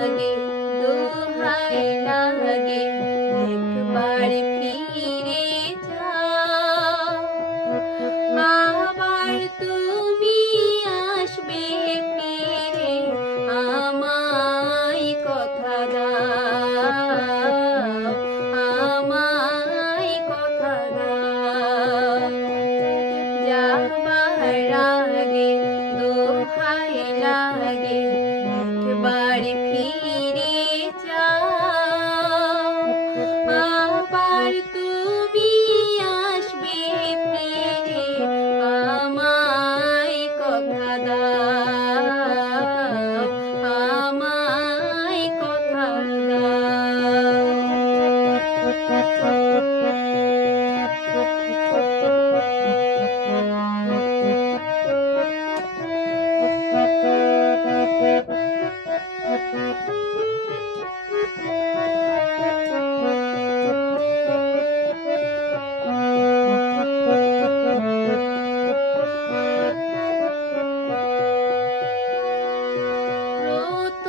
লাগে, দোহাই লাগে, একবার ফিরে যাও। আবার তুমি আসবে ফিরে, আমায় কথা দাও, আমায় কথা দাও। যাবার আগে দোহাই লাগে, একবার ফিরে যাও। আবার তুমি আসবে ফিরে, আমায় কথা দাও, আমায় কথা দাও।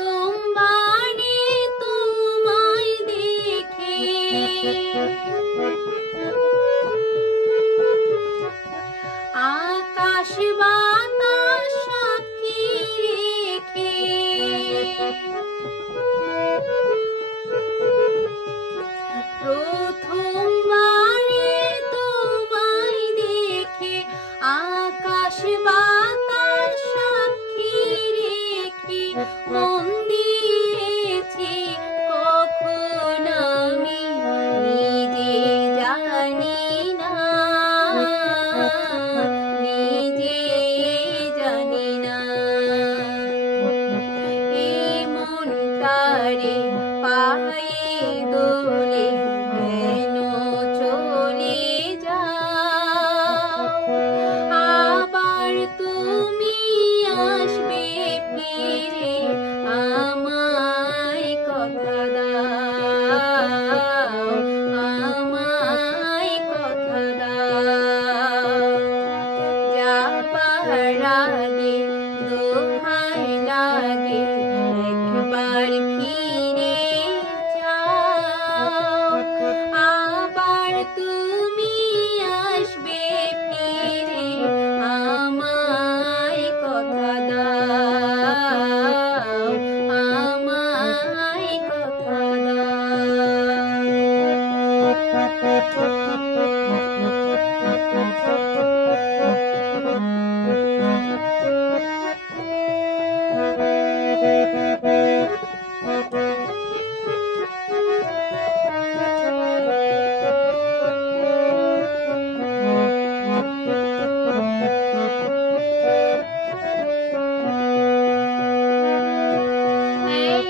প্রথমবারে তোমায় দেখে আকাশ বাতাস সাক্ষী রেখে, প্রথমবারে তোমায় দেখে আকাশ বাতাস সাক্ষী রেখে, মন দিয়েছি কখন আমি নিজে জানি না, নিজে জানি না। এই মনটারে পায়ে দোলে কেন চলে যাও। আবার তুমি আসবে ফিরে, আমায় কথা দাও, আমায় কথা দাও। যাবার আগে দোহাই লাগে, একবার ফিরে যাও। আবার তুমি আসবে ফিরে, আমায় কথা দাও, আমায় কথা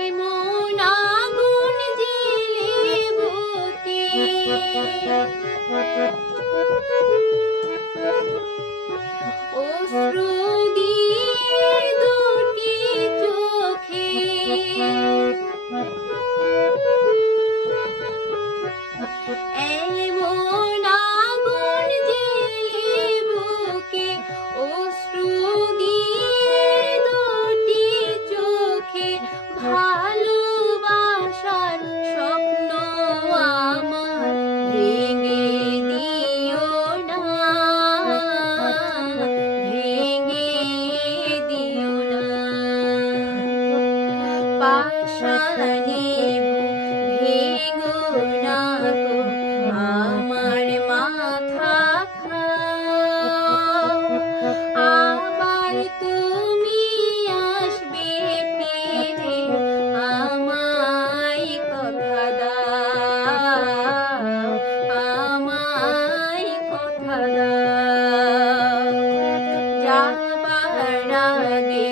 এমন আগুন জ্বেলে বুকে, অশ্রু দিয়ে দুটি চোখে, এমন আগুন জ্বেলে বুকে, অশ্রু দিয়ে দুটি চোখে, ভালোবাসার স্বপ্ন আমার ভেঙে দিও না, ভেঙে দিও না। পাষাণে বুক ভেঙো না গো, আমার মাথা খাও। আবার তুমি আসবে ফিরে, আমায় কথা দাও, আমায় কথা দাও। যাবার আগে